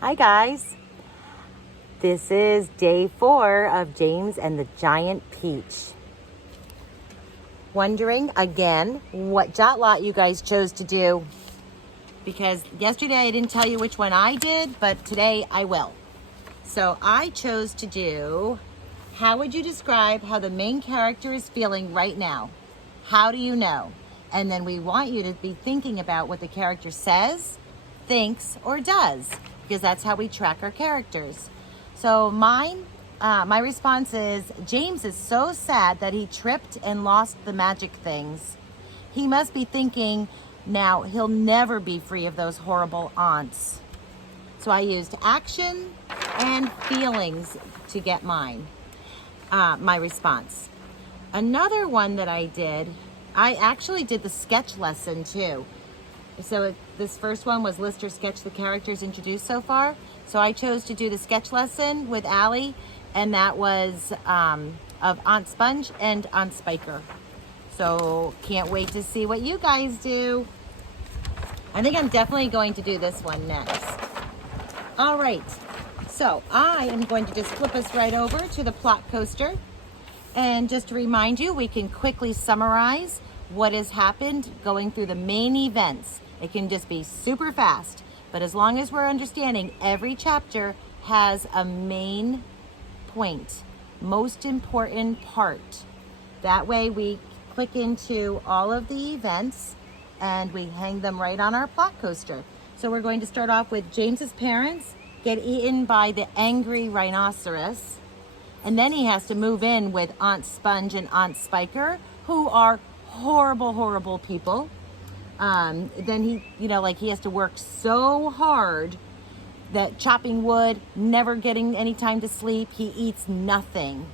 Hi guys, this is day 4 of James and the Giant Peach. Wondering again what jot lot you guys chose to do, because yesterday I didn't tell you which one I did, but today I will. So I chose to do, how would you describe how the main character is feeling right now? How do you know? And then we want you to be thinking about what the character says, thinks, or does, because that's how we track our characters. So my response is, James is so sad that he tripped and lost the magic things. He must be thinking now he'll never be free of those horrible aunts. So I used action and feelings to get my response. Another one that I did, I actually did the sketch lesson too. So this first one was list or sketch the characters introduced so far. So I chose to do the sketch lesson with Allie, and that was of Aunt Sponge and Aunt Spiker. So can't wait to see what you guys do. I think I'm definitely going to do this one next. All right, so I am going to just flip us right over to the plot coaster. And just to remind you, we can quickly summarize what has happened going through the main events. It can just be super fast, but as long as we're understanding every chapter has a main point, most important part. That way we click into all of the events and we hang them right on our plot coaster. So we're going to start off with James's parents get eaten by the angry rhinoceros. And then he has to move in with Aunt Sponge and Aunt Spiker, who are horrible, horrible people. Then he has to work so hard that chopping wood, never getting any time to sleep, he eats nothing.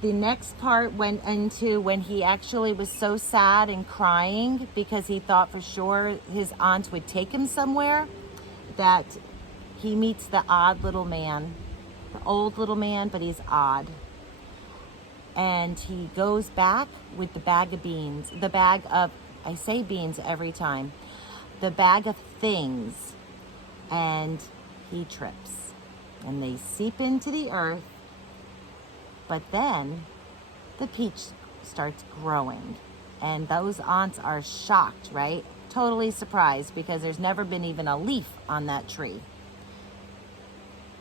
The next part went into when he actually was so sad and crying because he thought for sure his aunt would take him somewhere, that he meets the odd little man. The old little man, but he's odd. And he goes back with the bag of beans. The bag of, I say beans every time. The bag of things. And he trips. And they seep into the earth. But then the peach starts growing. And those aunts are shocked, right? Totally surprised because there's never been even a leaf on that tree.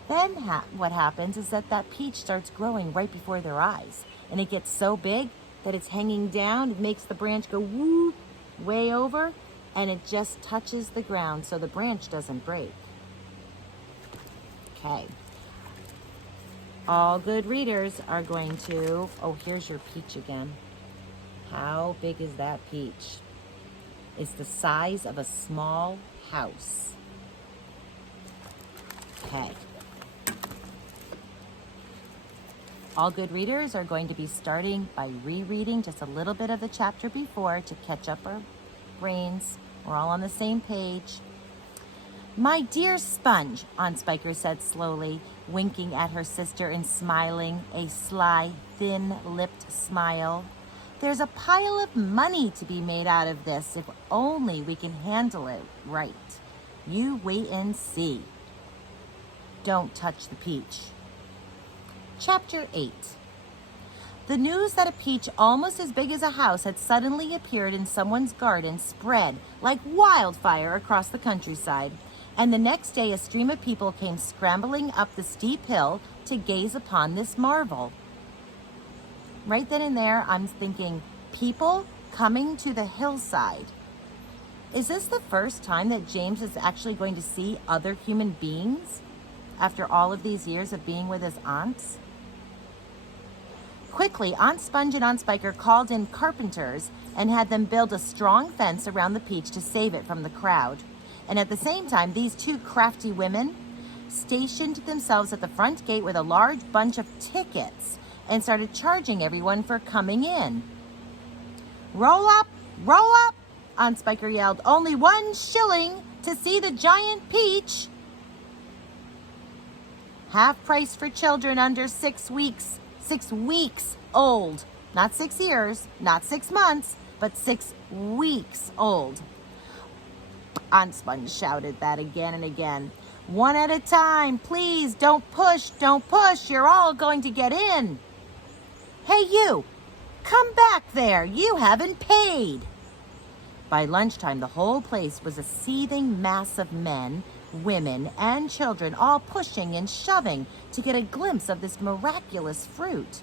Then what happens is that peach starts growing right before their eyes. And it gets so big that it's hanging down. It makes the branch go whoop, way over. And it just touches the ground so the branch doesn't break. Okay. All good readers are going to... Oh, here's your peach again. How big is that peach? It's the size of a small house. Okay. All good readers are going to be starting by rereading just a little bit of the chapter before to catch up our brains. We're all on the same page. My dear Sponge, Aunt Spiker said slowly, winking at her sister and smiling, a sly, thin-lipped smile. There's a pile of money to be made out of this if only we can handle it right. You wait and see. Don't touch the peach. Chapter 8. The news that a peach almost as big as a house had suddenly appeared in someone's garden spread like wildfire across the countryside, and the next day a stream of people came scrambling up the steep hill to gaze upon this marvel. Right then and there, I'm thinking, people coming to the hillside. Is this the first time that James is actually going to see other human beings after all of these years of being with his aunts? Quickly, Aunt Sponge and Aunt Spiker called in carpenters and had them build a strong fence around the peach to save it from the crowd. And at the same time, these two crafty women stationed themselves at the front gate with a large bunch of tickets and started charging everyone for coming in. Roll up, Aunt Spiker yelled. Only 1 shilling to see the giant peach. Half price for children under 6 weeks. 6 weeks old. Not 6 years, not 6 months, but 6 weeks old. Aunt Sponge shouted that again and again. "One at a time, please, don't push, you're all going to get in." "Hey you, come back there, you haven't paid." By lunchtime, the whole place was a seething mass of men, women, and children, all pushing and shoving to get a glimpse of this miraculous fruit.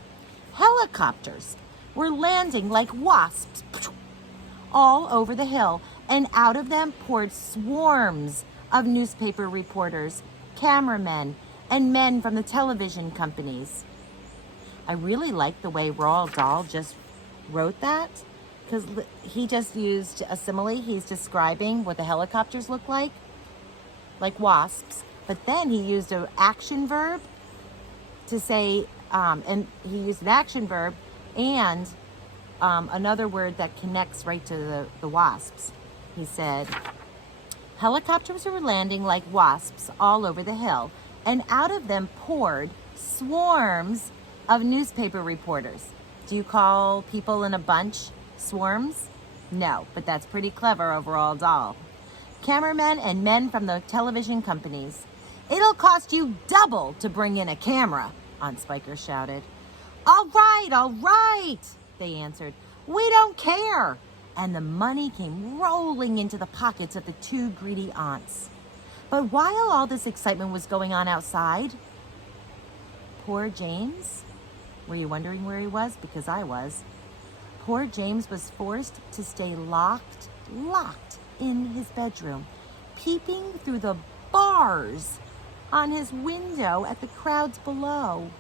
Helicopters were landing like wasps all over the hill, and out of them poured swarms of newspaper reporters, cameramen, and men from the television companies. I really like the way Roald Dahl just wrote that, because he just used a simile. He's describing what the helicopters look like wasps, but then he used an action verb to say, and he used an action verb and another word that connects right to the wasps. He said, helicopters were landing like wasps all over the hill, and out of them poured swarms of newspaper reporters. Do you call people in a bunch swarms? No, but that's pretty clever of Roald Dahl. Cameramen and men from the television companies. "It'll cost you double to bring in a camera," Aunt Spiker shouted. All right, they answered. "We don't care." And the money came rolling into the pockets of the two greedy aunts. But while all this excitement was going on outside, poor James, were you wondering where he was? Because I was. Poor James was forced to stay locked in his bedroom, peeping through the bars on his window at the crowds below.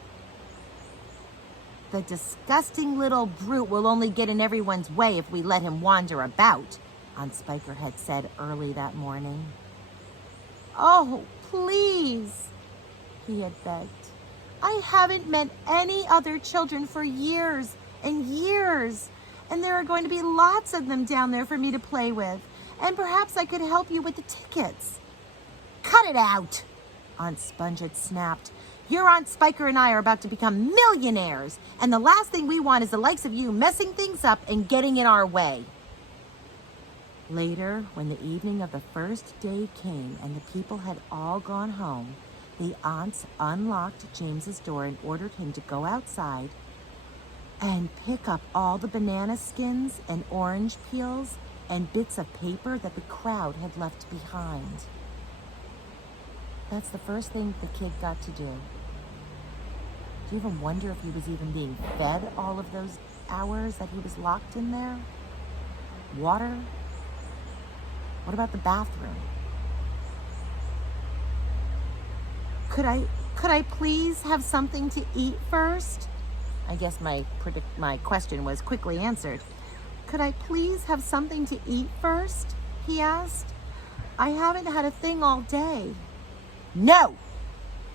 "The disgusting little brute will only get in everyone's way if we let him wander about," Aunt Spiker had said early that morning. "Oh, please," he had begged. "I haven't met any other children for years and years, and there are going to be lots of them down there for me to play with, and perhaps I could help you with the tickets." "Cut it out," Aunt Sponge had snapped. "Your Aunt Spiker and I are about to become millionaires, and the last thing we want is the likes of you messing things up and getting in our way." Later, when the evening of the first day came and the people had all gone home, the aunts unlocked James's door and ordered him to go outside and pick up all the banana skins and orange peels and bits of paper that the crowd had left behind. That's the first thing the kid got to do. Do you even wonder if he was even being fed all of those hours that he was locked in there? Water? What about the bathroom? Could I please have something to eat first? I guess my question was quickly answered. "Could I please have something to eat first?" he asked. "I haven't had a thing all day." "No!"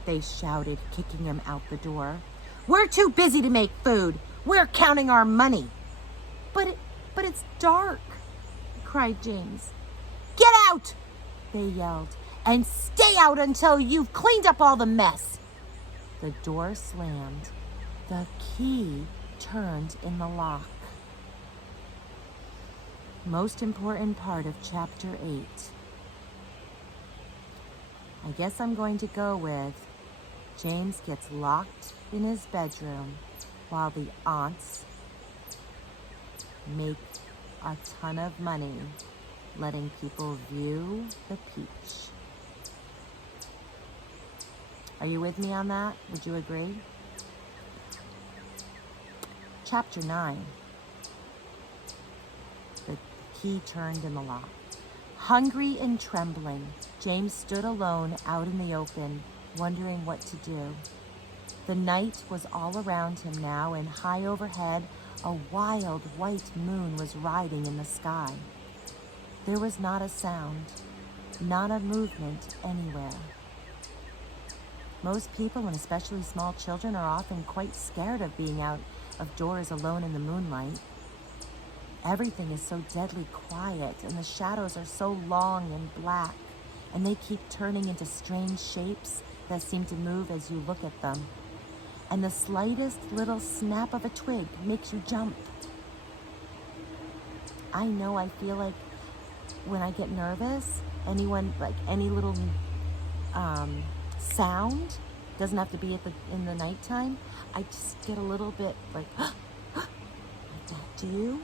they shouted, kicking him out the door. "We're too busy to make food. We're counting our money." But it's dark," cried James. "Get out!" they yelled, "and stay out until you've cleaned up all the mess." The door slammed. The key turned in the lock. Most important part of chapter 8. I guess I'm going to go with James gets locked in his bedroom while the aunts make a ton of money letting people view the peach. Are you with me on that? Would you agree? Chapter 9. The key turned in the lock. Hungry and trembling, James stood alone out in the open, wondering what to do. The night was all around him now, and high overhead, a wild white moon was riding in the sky. There was not a sound, not a movement anywhere. Most people, and especially small children, are often quite scared of being out of doors alone in the moonlight. Everything is so deadly quiet, and the shadows are so long and black, and they keep turning into strange shapes that seem to move as you look at them. And the slightest little snap of a twig makes you jump. I know I feel like when I get nervous, like any little sound, doesn't have to be in the nighttime, I just get a little bit like, like that. Do you?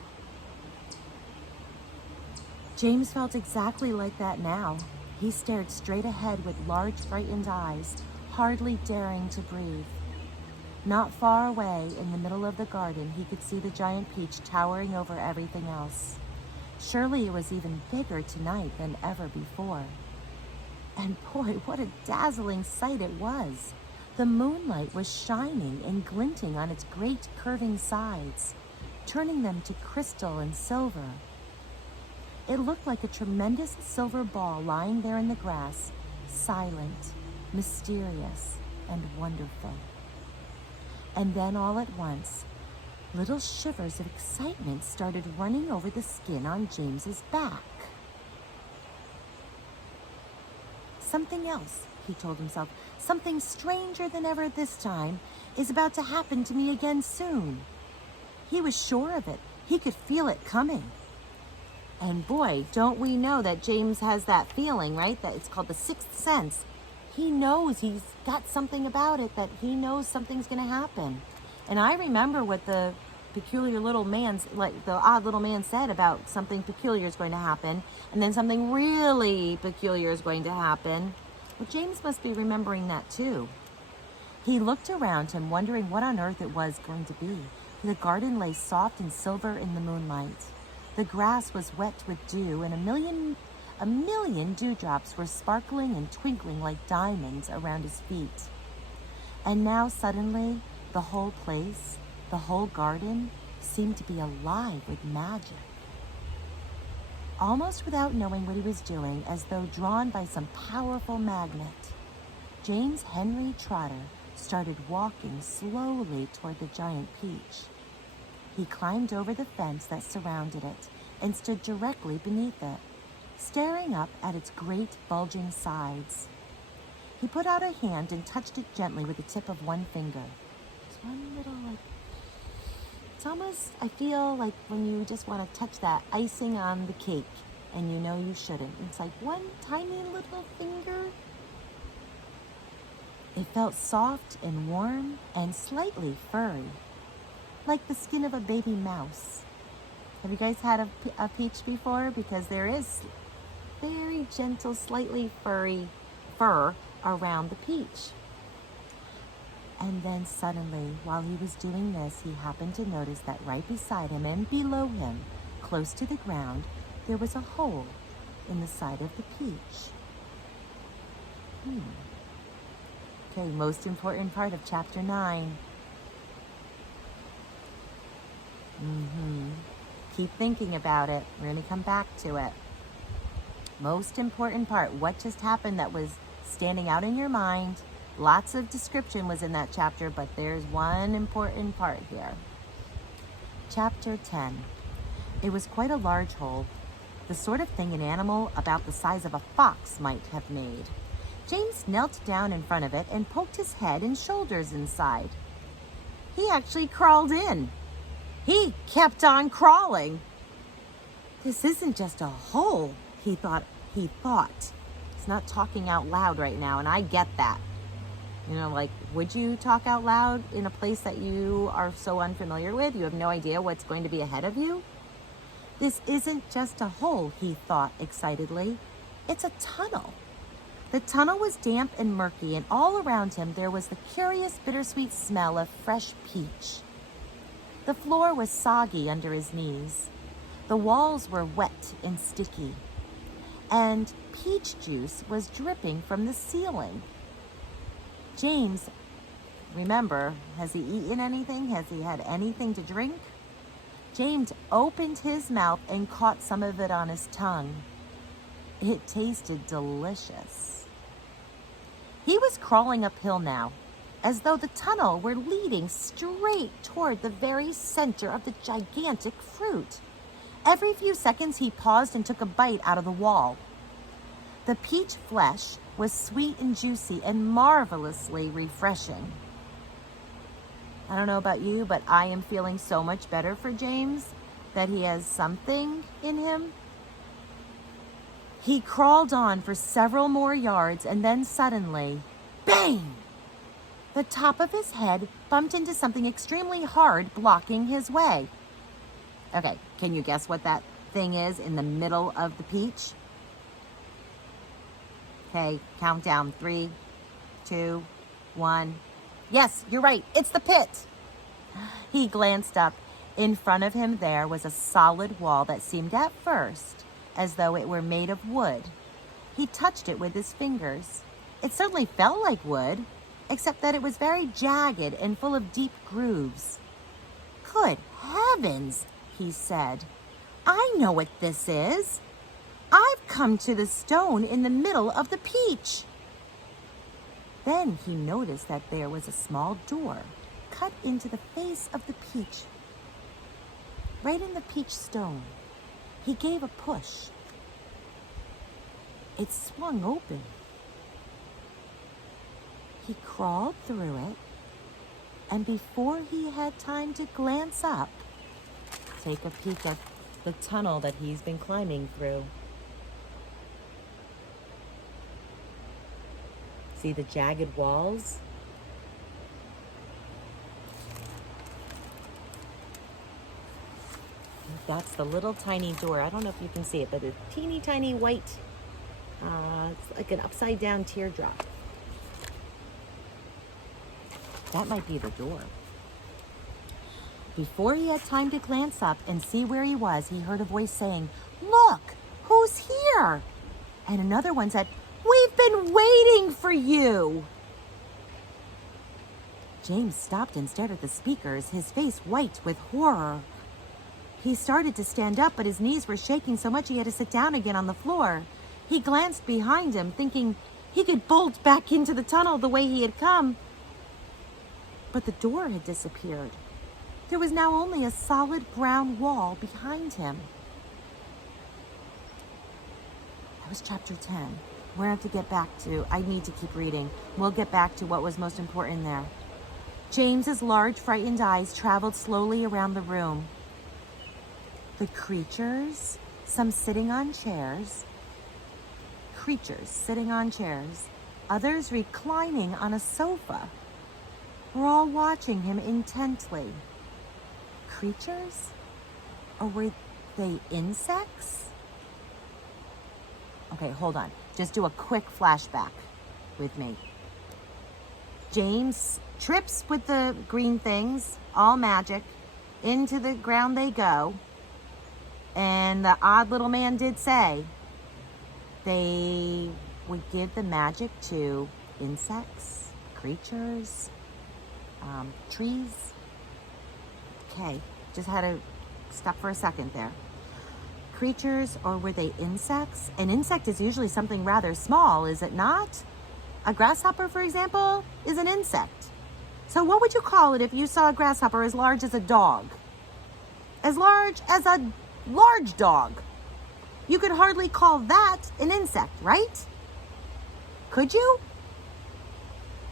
James felt exactly like that now. He stared straight ahead with large, frightened eyes, hardly daring to breathe. Not far away, in the middle of the garden, he could see the giant peach towering over everything else. Surely it was even bigger tonight than ever before. And boy, what a dazzling sight it was. The moonlight was shining and glinting on its great curving sides, turning them to crystal and silver. It looked like a tremendous silver ball lying there in the grass, silent, mysterious, and wonderful. And then all at once, little shivers of excitement started running over the skin on James's back. Something else, he told himself, something stranger than ever this time, is about to happen to me again soon. He was sure of it. He could feel it coming. And boy, don't we know that James has that feeling, right? That it's called the sixth sense. He knows, he's got something about it that he knows something's going to happen. And I remember what the peculiar little man, like the odd little man said about something peculiar is going to happen, and then something really peculiar is going to happen. Well, James must be remembering that too. He looked around him, wondering what on earth it was going to be. The garden lay soft and silver in the moonlight. The grass was wet with dew, and a million dewdrops were sparkling and twinkling like diamonds around his feet. And now suddenly, the whole place, the whole garden, seemed to be alive with magic. Almost without knowing what he was doing, as though drawn by some powerful magnet, James Henry Trotter started walking slowly toward the giant peach. He climbed over the fence that surrounded it and stood directly beneath it, staring up at its great bulging sides. He put out a hand and touched it gently with the tip of one finger. Just one little, it's almost, I feel like when you just want to touch that icing on the cake and you know you shouldn't. It's like one tiny little finger. It felt soft and warm and slightly furry, like the skin of a baby mouse. Have you guys had a peach before? Because there is very gentle, slightly furry fur around the peach. And then suddenly, while he was doing this, he happened to notice that right beside him and below him, close to the ground, there was a hole in the side of the peach. Okay, most important part of chapter 9. Keep thinking about it. We're going to come back to it. Most important part. What just happened that was standing out in your mind? Lots of description was in that chapter, but there's one important part here. Chapter 10. It was quite a large hole, the sort of thing an animal about the size of a fox might have made. James knelt down in front of it and poked his head and shoulders inside. He actually crawled in. He kept on crawling. This isn't just a hole, he thought. He's not talking out loud right now, and I get that. You know, like, would you talk out loud in a place that you are so unfamiliar with? You have no idea what's going to be ahead of you? This isn't just a hole, he thought excitedly. It's a tunnel. The tunnel was damp and murky, and all around him there was the curious bittersweet smell of fresh peach. The floor was soggy under his knees. The walls were wet and sticky, and peach juice was dripping from the ceiling. James, remember, has he eaten anything? Has he had anything to drink? James opened his mouth and caught some of it on his tongue. It tasted delicious. He was crawling uphill now, as though the tunnel were leading straight toward the very center of the gigantic fruit. Every few seconds he paused and took a bite out of the wall. The peach flesh was sweet and juicy and marvelously refreshing. I don't know about you, but I am feeling so much better for James that he has something in him. He crawled on for several more yards and then suddenly, bang! The top of his head bumped into something extremely hard, blocking his way. Okay, can you guess what that thing is in the middle of the peach? Okay, countdown. 3, 2, 1. Yes, you're right. It's the pit. He glanced up. In front of him there was a solid wall that seemed at first as though it were made of wood. He touched it with his fingers. It certainly felt like wood, except that it was very jagged and full of deep grooves. Good heavens, he said. I know what this is. I've come to the stone in the middle of the peach. Then he noticed that there was a small door cut into the face of the peach, right in the peach stone. He gave a push. It swung open. He crawled through it, and before he had time to glance up, take a peek at the tunnel that he's been climbing through. See the jagged walls? That's the little tiny door. I don't know if you can see it, but a teeny tiny white, it's like an upside down teardrop. That might be the door. Before he had time to glance up and see where he was, he heard a voice saying, "Look, who's here?" And another one said, "We've been waiting for you." James stopped and stared at the speakers, his face white with horror. He started to stand up, but his knees were shaking so much he had to sit down again on the floor. He glanced behind him, thinking he could bolt back into the tunnel the way he had come. But the door had disappeared. There was now only a solid brown wall behind him. That was chapter 10. We're going to have to get back to, I need to keep reading. We'll get back to what was most important there. James's large, frightened eyes traveled slowly around the room. The creatures, some sitting on chairs, others reclining on a sofa, were all watching him intently. Creatures? Or were they insects? Okay, hold on. Just do a quick flashback with me. James trips with the green things, all magic. Into the ground they go. And the odd little man did say they would give the magic to insects, creatures, trees. Okay, just had to stop for a second there. Creatures, or were they insects? An insect is usually something rather small, is it not? A grasshopper, for example, is an insect. So what would you call it if you saw a grasshopper as large as a dog? As large as a large dog. You could hardly call that an insect, right? Could you?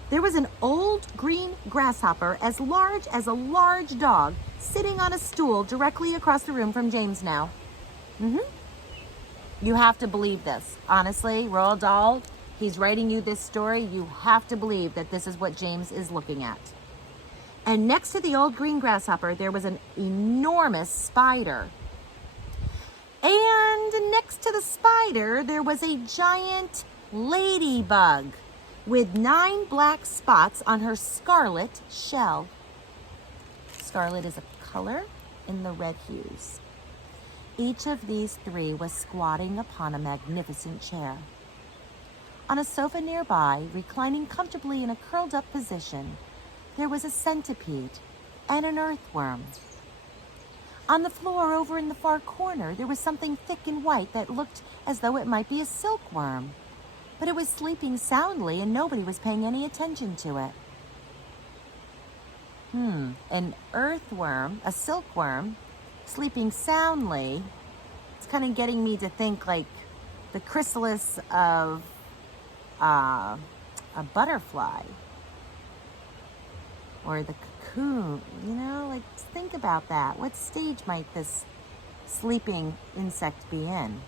There was an old green grasshopper as large as a large dog sitting on a stool directly across the room from James now. You have to believe this. Honestly, Roald Dahl, he's writing you this story. You have to believe that this is what James is looking at. And next to the old green grasshopper, there was an enormous spider. And next to the spider, there was a giant ladybug with 9 black spots on her scarlet shell. Scarlet is a color in the red hues. Each of these 3 was squatting upon a magnificent chair. On a sofa nearby, reclining comfortably in a curled-up position, there was a centipede and an earthworm. On the floor over in the far corner, there was something thick and white that looked as though it might be a silkworm, but it was sleeping soundly and nobody was paying any attention to it. An earthworm, a silkworm, sleeping soundly. It's kind of getting me to think like the chrysalis of a butterfly, or the cocoon, like think about that. What stage might this sleeping insect be in?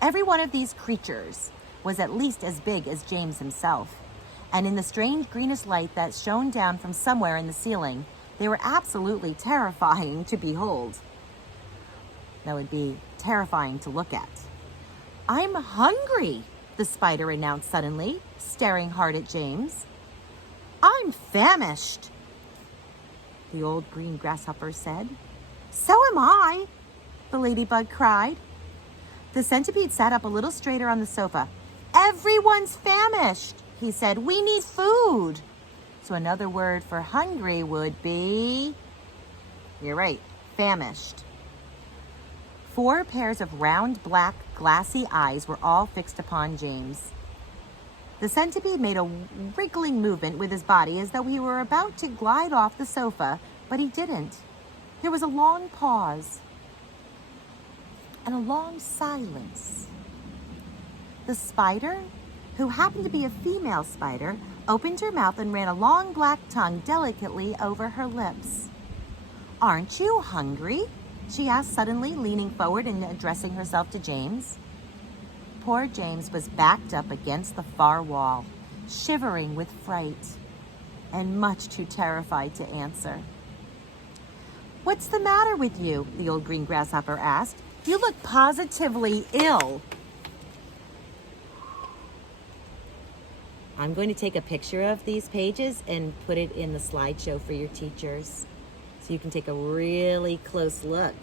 Every one of these creatures was at least as big as James himself, and in the strange greenish light that shone down from somewhere in the ceiling, they were absolutely terrifying to behold. That would be terrifying to look at. "I'm hungry," the spider announced suddenly, staring hard at James. "I'm famished," the old green grasshopper said. "So am I," the ladybug cried. The centipede sat up a little straighter on the sofa. "Everyone's famished," he said. "We need food." So another word for hungry would be, you're right, famished. 4 pairs of round, black, glassy eyes were all fixed upon James. The centipede made a wriggling movement with his body as though he were about to glide off the sofa, but he didn't. There was a long pause and a long silence. The spider, who happened to be a female spider, opened her mouth and ran a long black tongue delicately over her lips. "Aren't you hungry?" she asked suddenly, leaning forward and addressing herself to James. Poor James was backed up against the far wall, shivering with fright, and much too terrified to answer. "What's the matter with you?" the old green grasshopper asked. "You look positively ill." I'm going to take a picture of these pages and put it in the slideshow for your teachers, so you can take a really close look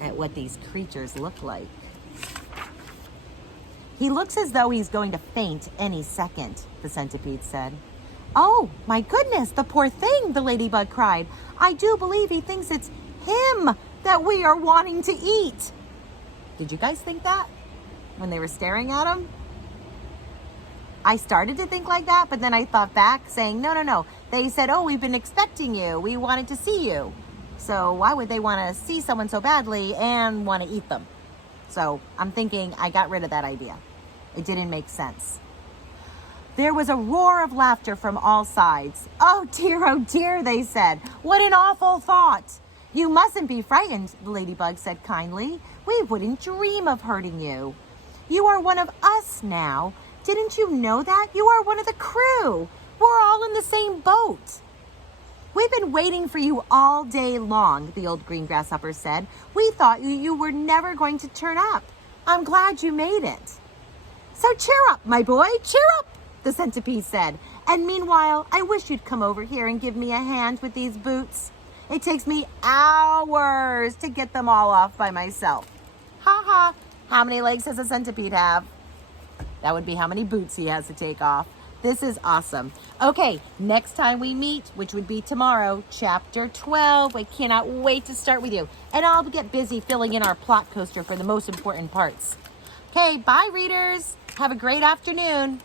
at what these creatures look like. "He looks as though he's going to faint any second," the centipede said. "Oh, my goodness, the poor thing," the ladybug cried. "I do believe he thinks it's him that we are wanting to eat." Did you guys think that when they were staring at him? I started to think like that, but then I thought back saying, no. They said, "Oh, we've been expecting you. We wanted to see you." So why would they want to see someone so badly and want to eat them? So I'm thinking I got rid of that idea. It didn't make sense. There was a roar of laughter from all sides. Oh dear, they said. "What an awful thought." "You mustn't be frightened," the ladybug said kindly. "We wouldn't dream of hurting you. You are one of us now. Didn't you know that? You are one of the crew. We're all in the same boat." "We've been waiting for you all day long," the old green grasshopper said. "We thought you were never going to turn up. I'm glad you made it." "So cheer up, my boy, cheer up," the centipede said. "And meanwhile, I wish you'd come over here and give me a hand with these boots. It takes me hours to get them all off by myself." Ha ha. How many legs does a centipede have? That would be how many boots he has to take off. This is awesome. Okay, next time we meet, which would be tomorrow, chapter 12. I cannot wait to start with you. And I'll get busy filling in our plot coaster for the most important parts. Okay, bye readers. Have a great afternoon.